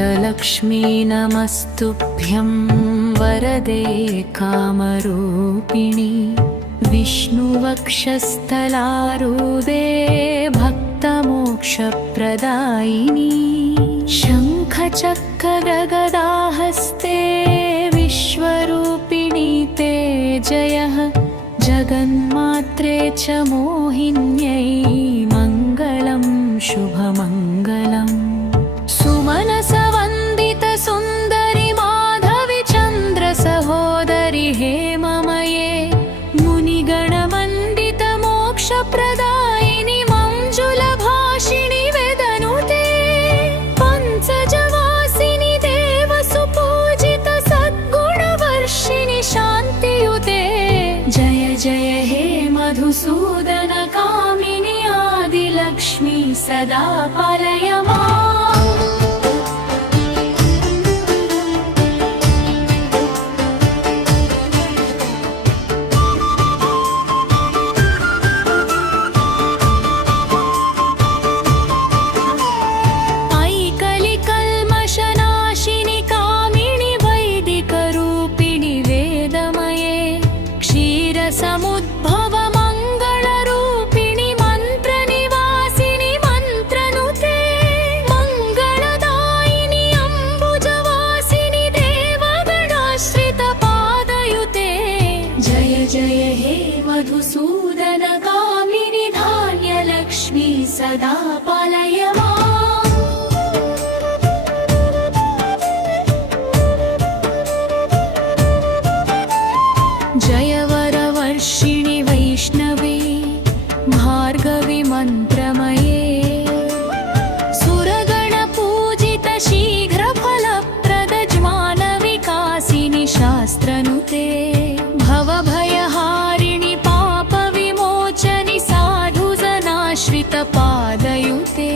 अष्टलक्ष्मी नमस्तुभ्यं वरदे कामरूपिणि विष्णुवक्षस्थलारूढे भक्तमोक्षप्रदायिनि शङ्खचक्रगदाहस्ते विश्वरूपिणि ते जयः जगन्मात्रे च मोहिन्यै मङ्गलं शुभमङ्गलम् सुमनसवन्दित सुन्दरि माधवि चन्द्र सहोदरि हेममये मुनिगणमण्डित मोक्षप्रदायिनि मञ्जुलभाषिणि वेदनुते पञ्चजवासिनि देवसुपूजित सद्गुणवर्षिणि शान्तियुते जय जय हे मधुसूदन कामिनि आदिलक्ष्मी सदा पालय माम् समुद्भव मंगलरूपिणि मंत्रनिवासिनि मंत्रनुते मंगलदायिनि अंबुजवासिनि देवगणाश्रित पादयुते जय जय हे मधुसूदन कामिनि धान्यलक्ष्मी सदा पालय माम् जय वर्षिणि वैष्णवी भार्गवी मन्त्रमये सुरगणपूजित शीघ्रफलप्रद ज्ञानविकासिनि शास्त्रनुते भवभयहारिणि पापविमोचनि साधुजनाश्रित पादयुते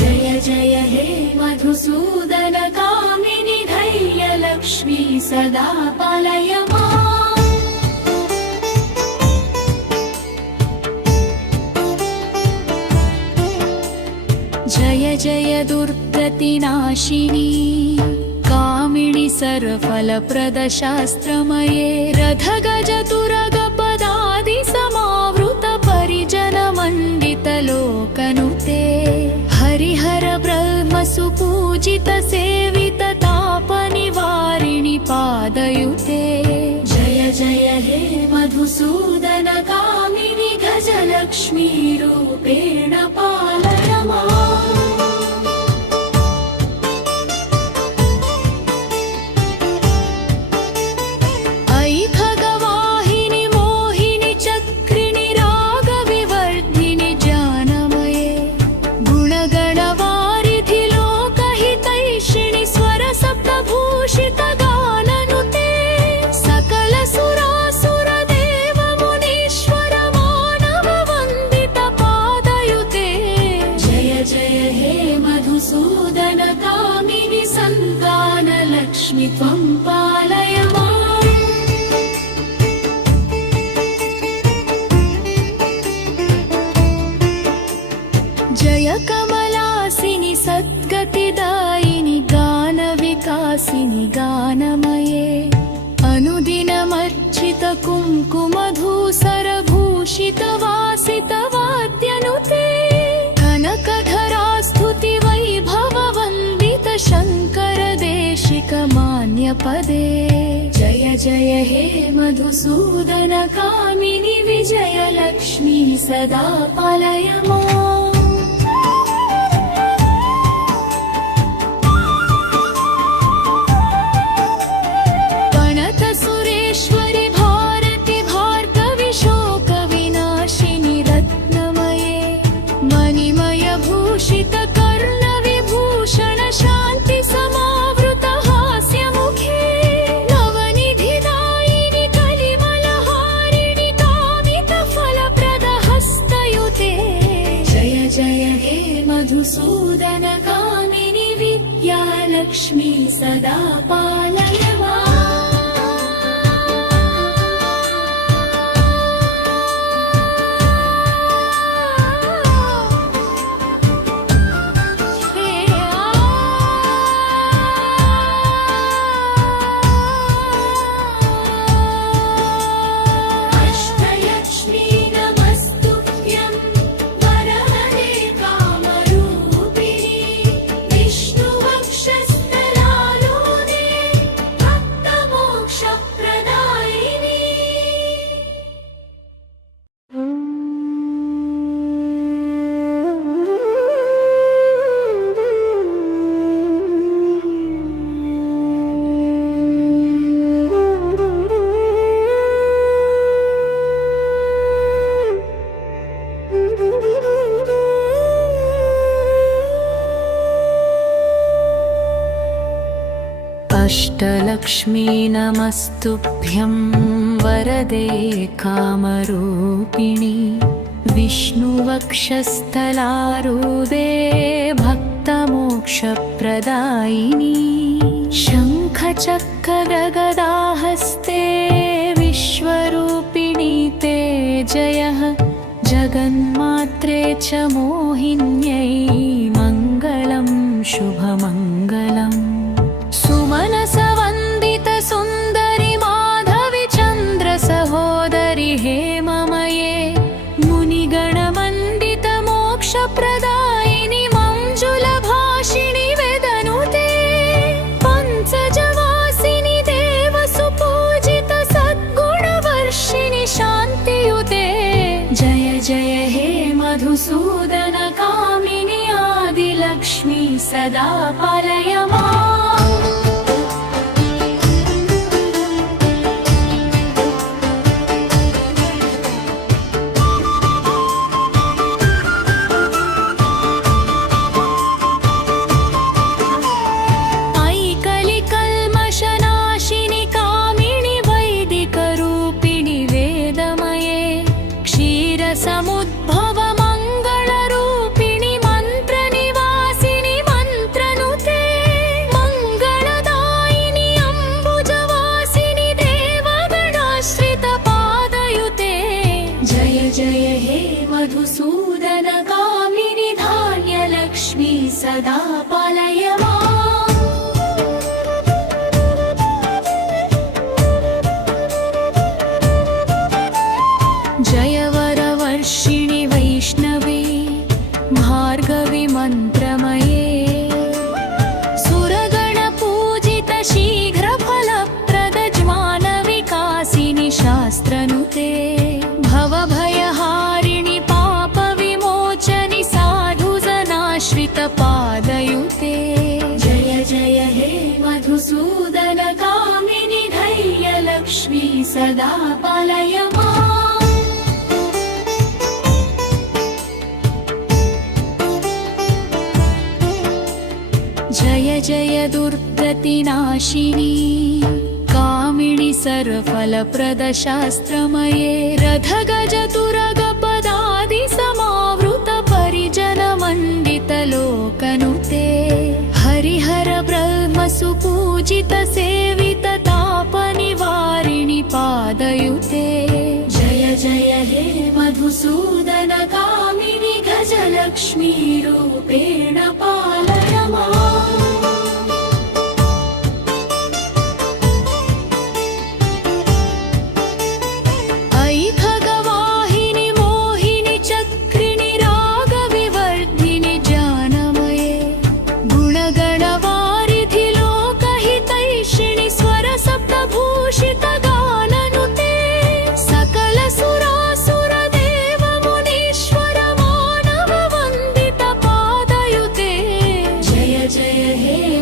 जय जय हे मधुसूदन कामिनि धैर्यलक्ष्मी सदा पालय माम् जय जय दुर्गतिनाशिनी कामिनि सर्वफलप्रद शास्त्रमये रथगजतुरगपदादि समावृत परिजनमण्डित लोकनुते हरिहर ब्रह्म सुपूजित सेवित तापनिवारिणि पादयुते जय जय हे मधुसूदन कामिनि गजलक्ष्मी रूपेण पालय माम् मधुसूदन कामिनि सन्तानलक्ष्मि त्वं पालय माम् जय कमलासिनि सद्गतिदायिनि गानविकासिनि गानमये अनुदिनमर्चित कुङ्कुमधूसरभूषित वासित वाद्यनुते कनकधरास्तुति वैभववन्दित शङ्कर देशिक मान्यपदे जय जय हे मधुसूदन कामिनि विजयलक्ष्मी सदा पालय माम् मधुसूदन कामिनि विद्यालक्ष्मी सदा पालय माम् लक्ष्मी नमस्तुभ्यं वरदे कामरूपिणि विष्णुवक्षस्थलारूढे भक्तमोक्षप्रदायिनि शङ्खचक्रगदाहस्ते विश्वरूपिणि ते जयः जगन्मात्रे च मोहिन्यै मङ्गलं शुभमङ्गलम् सुमनसवन्दित सुन्दरि माधवि चन्द्र सहोदरि हेममये मुनिगणमण्डित मोक्षप्रदायिनि मञ्जुलभाषिणि वेदनुते पञ्चजवासिनि देवसुपूजित सद्गुणवर्षिणि शान्तियुते जय जय हे मधुसूदन कामिनि आदिलक्ष्मी सदा पालय माम् समुद्भव मङ्गलरूपिणि मन्त्रनिवासिनि मन्त्रनुते मङ्गलदायिनि अम्बुजवासिनि देवगणाश्रित पादयुते जय जय हे मधुसूदन कामिनि धान्यलक्ष्मी सदा पालय माम् जय वर्षिणि वैष्णवी भार्गवी मन्त्रमये सुरगणपूजित शीघ्रफलप्रद ज्ञानविकासिनि शास्त्रनुते भवभयहारिणि पापविमोचनि साधुजनाश्रित पादयुते जय जय हे मधुसूदन कामिनि धैर्यलक्ष्मी सदा पालय माम् जय जय दुर्गतिनाशिनी कामिनि सर्वफलप्रदशास्त्रमये रथगजतुरगपदादि समावृत परिजनमण्डितलोकनुते हरिहर ब्रह्मसुपूजित सेवित तापनिवारिणि पादयुते जय जय हे मधुसूदन कामिनि गजलक्ष्मी रूपेण पालय माम्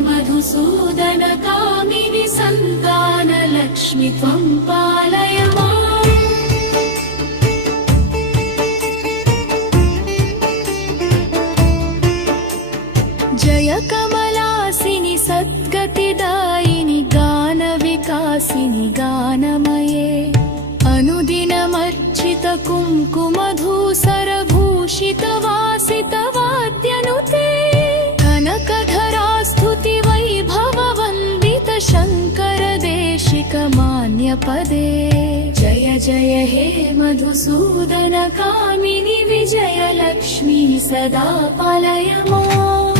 मधुसूदन कामिनि सन्तानलक्ष्मि त्वं पालय माम् जय कमलासिनि सद्गतिदायिनि गानविकासिनि गानमये अनुदिनमर्चित कुङ्कुमधूसरभूषित वासित वाद्यनुते कनकधरास्तुति वैभववन्दित शङ्कर देशिक मान्यपदे जय जय हे मधुसूदन कामिनि विजयलक्ष्मी सदा पालय माम्